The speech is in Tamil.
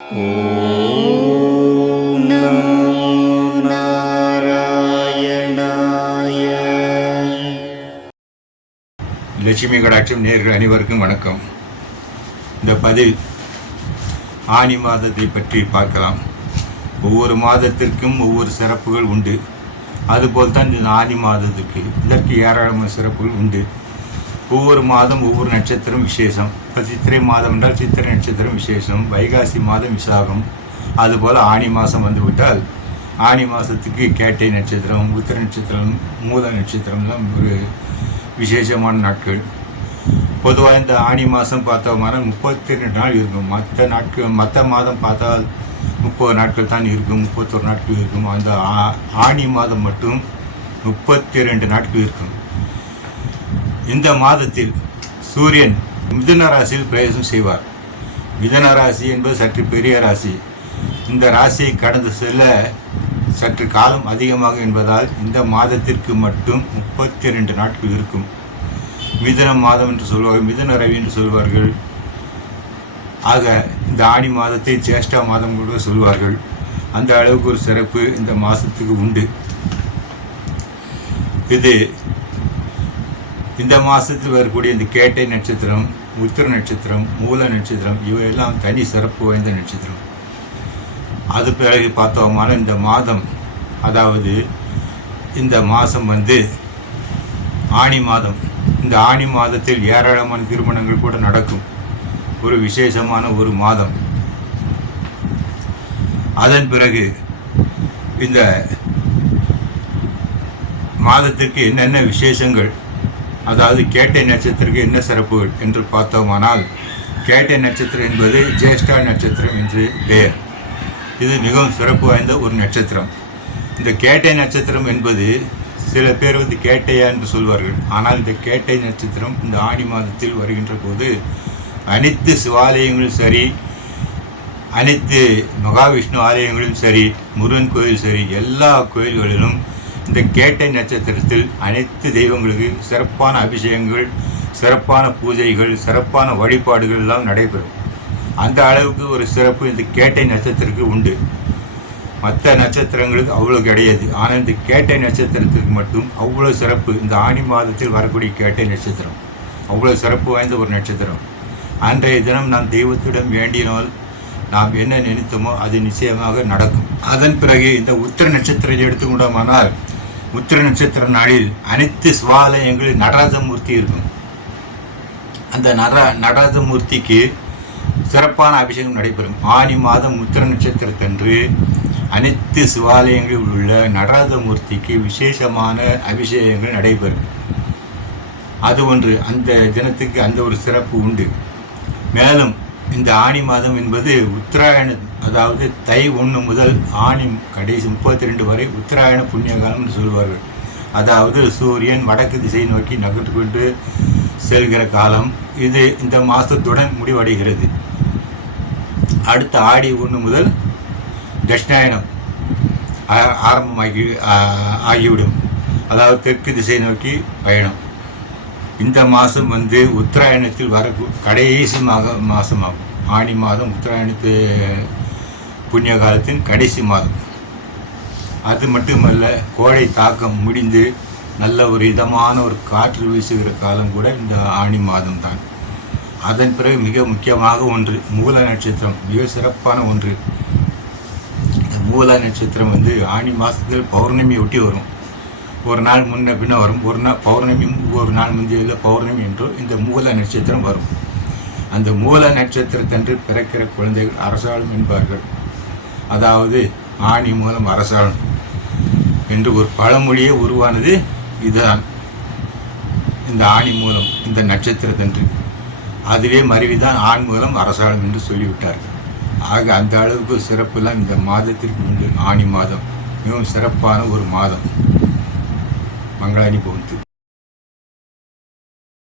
ஓம் நமோ நாராயணாய லட்சுமி கடாட்சம் நேர்கள் அனைவருக்கும் வணக்கம். இந்த பதில் ஆனி மாதத்தை பற்றி பார்க்கலாம். ஒவ்வொரு மாதத்திற்கும் ஒவ்வொரு சிறப்புகள் உண்டு. அதுபோல் தான் இந்த ஆனி மாதத்துக்கு. இதற்கு ஏராளமான சிறப்புகள் உண்டு. ஒவ்வொரு மாதம் ஒவ்வொரு நட்சத்திரம் விசேஷம். இப்போ சித்திரை மாதம் என்றால் சித்திரை நட்சத்திரம் விசேஷம் வைகாசி மாதம் விசாகம் அதுபோல் ஆனி மாதம் வந்துவிட்டால் ஆணி ஆனி மாதத்துக்கு கேட்டை நட்சத்திரம் உத்திர நட்சத்திரம் மூல நட்சத்திரம்லாம் ஒரு விசேஷமான நாட்கள். பொதுவாக இந்த ஆனி மாதம் பார்த்தோம்னா முப்பத்தி ரெண்டு நாள் இருக்கும். மற்ற நாட்கள் மற்ற மாதம் பார்த்தால் முப்பது நாட்கள் தான் இருக்கும் முப்பத்தொரு நாட்கள் இருக்கும். அந்த ஆ- ஆனி மாதம் மட்டும் முப்பத்தி ரெண்டு நாட்கள் இருக்கும். இந்த மாதத்தில் சூரியன் மிதுன ராசியில் பிரவேசம் செய்வார். மிதுன ராசி என்பது சற்று பெரிய ராசி. இந்த ராசியை கடந்து செல்ல சற்று காலம் அதிகமாக என்பதால் இந்த மாதத்திற்கு மட்டும் முப்பத்தி ரெண்டு நாட்கள் இருக்கும். மிதுன மாதம் என்று சொல்வார்கள் மிதன ரவி என்று சொல்வார்கள். ஆக இந்த ஆணி மாதத்தை ஜேஷ்டா மாதம் கூட சொல்வார்கள். அந்த அளவுக்கு ஒரு சிறப்பு இந்த மாதத்துக்கு உண்டு. இது இந்த மாதத்தில் வரக்கூடிய இந்த கேட்டை நட்சத்திரம் உத்திர நட்சத்திரம் மூல நட்சத்திரம் இவையெல்லாம் தனி சிறப்பு வாய்ந்த நட்சத்திரம். அது பிறகு பார்த்தோமான இந்த மாதம் அதாவது இந்த மாதம் வந்து ஆணி மாதம். இந்த ஆணி மாதத்தில் ஏராளமான திருமணங்கள் கூட நடக்கும். ஒரு விசேஷமான ஒரு மாதம். அதன் பிறகு இந்த மாதத்திற்கு என்னென்ன விசேஷங்கள் அதாவது கேட்டை நட்சத்திரக்கு என்ன சிறப்பு என்று பார்த்தோமானால் கேட்டை நட்சத்திரம் என்பது ஜேஷ்டா நட்சத்திரம் என்று பெயர். இது மிகவும் சிறப்பு வாய்ந்த ஒரு நட்சத்திரம். இந்த கேட்டை நட்சத்திரம் என்பது சில பேர் வந்து கேட்டையா என்று சொல்வார்கள். ஆனால் இந்த கேட்டை நட்சத்திரம் இந்த ஆணி மாதத்தில் வருகின்ற போது அனைத்து சிவாலயங்களும் சரி அனைத்து மகாவிஷ்ணு ஆலயங்களும் சரி முருகன் கோயில் சரி எல்லா கோயில்களிலும் இந்த கேட்டை நட்சத்திரத்தில் அனைத்து தெய்வங்களுக்கு சிறப்பான அபிஷேகங்கள் சிறப்பான பூஜைகள் சிறப்பான வழிபாடுகள் எல்லாம் நடைபெறும். அந்த அளவுக்கு ஒரு சிறப்பு இந்த கேட்டை நட்சத்திரத்துக்கு உண்டு. மற்ற நட்சத்திரங்களுக்கு அவ்வளோ கிடையாது. ஆனால் இந்த கேட்டை நட்சத்திரத்துக்கு மட்டும் அவ்வளோ சிறப்பு. இந்த ஆணி மாதத்தில் வரக்கூடிய கேட்டை நட்சத்திரம் அவ்வளோ சிறப்பு வாய்ந்த ஒரு நட்சத்திரம். அன்றைய தினம் நாம் தெய்வத்திடம் வேண்டினால் நாம் என்ன நினைத்தோமோ அது நிச்சயமாக நடக்கும். அதன் பிறகு இந்த உத்திர நட்சத்திரத்தை எடுத்துக்கொண்டோமானால் உத்திர நட்சத்திர நாளில் அனைத்து சிவாலயங்களில் நடராஜமூர்த்தி இருக்கும். அந்த நர நடராஜமூர்த்திக்கு சிறப்பான அபிஷேகம் நடைபெறும். ஆனி மாதம் உத்திர நட்சத்திரத்தன்று அனைத்து சிவாலயங்களில் உள்ள நடராஜமூர்த்திக்கு விசேஷமான அபிஷேகங்கள் நடைபெறும். அது ஒன்று. அந்த தினத்துக்கு அந்த ஒரு சிறப்பு உண்டு. மேலும் இந்த ஆணி மாதம் என்பது உத்தராயண அதாவது தை ஒன்று முதல் ஆணி கடைசி முப்பத்தி ரெண்டு வரை உத்தராயண புண்ணிய காலம் சொல்வார்கள். அதாவது சூரியன் வடக்கு திசை நோக்கி நகர்ந்து கொண்டு செல்கிற காலம். இது இந்த மாதத்துடன் முடிவடைகிறது. அடுத்த ஆடி ஒன்று முதல் தட்சிணாயனம் ஆ- ஆரம்பமாகி ஆகிவிடும். அதாவது தெற்கு திசை நோக்கி பயணம். இந்த மாதம் வந்து உத்தராயணத்தில் வர கடைசி மாக மாதமாகும் ஆணி மாதம் உத்தராயணத்து புண்ணிய காலத்தின் கடைசி மாதம். அது மட்டுமல்ல கோடை தாக்கம் முடிந்து நல்ல ஒரு இதமான ஒரு காற்று வீசுகிற காலம் கூட இந்த ஆணி மாதம் தான் அதன் பிறகு மிக முக்கியமாக ஒன்று மூல நட்சத்திரம். மிக சிறப்பான ஒன்று. இந்த மூல நட்சத்திரம் வந்து ஆணி மாதத்தில் பௌர்ணமி ஒட்டி வரும். ஒரு நாள் முன்ன பின்ன வரும். ஒரு நாள் பௌர்ணமி ஒரு நாள் முந்தையில் பௌர்ணமி என்றோ இந்த மூல நட்சத்திரம் வரும். அந்த மூல நட்சத்திரத்தன்று பிறக்கிற குழந்தைகள் அரசாளும் என்பார்கள். அதாவது ஆணி மூலம் அரசாளும் என்று ஒரு பழமொழியே உருவானது இதுதான். இந்த ஆணி மூலம் இந்த நட்சத்திரத்தன்று. அதிலே மருவிதான் ஆண் மூலம் அரசாளம் என்று சொல்லிவிட்டார்கள் ஆக அந்த அளவுக்கு சிறப்புலாம் இந்த மாதத்திற்கு உண்டு. ஆணி மாதம். மிகவும் சிறப்பான ஒரு மாதம். மங்களாணி போகுது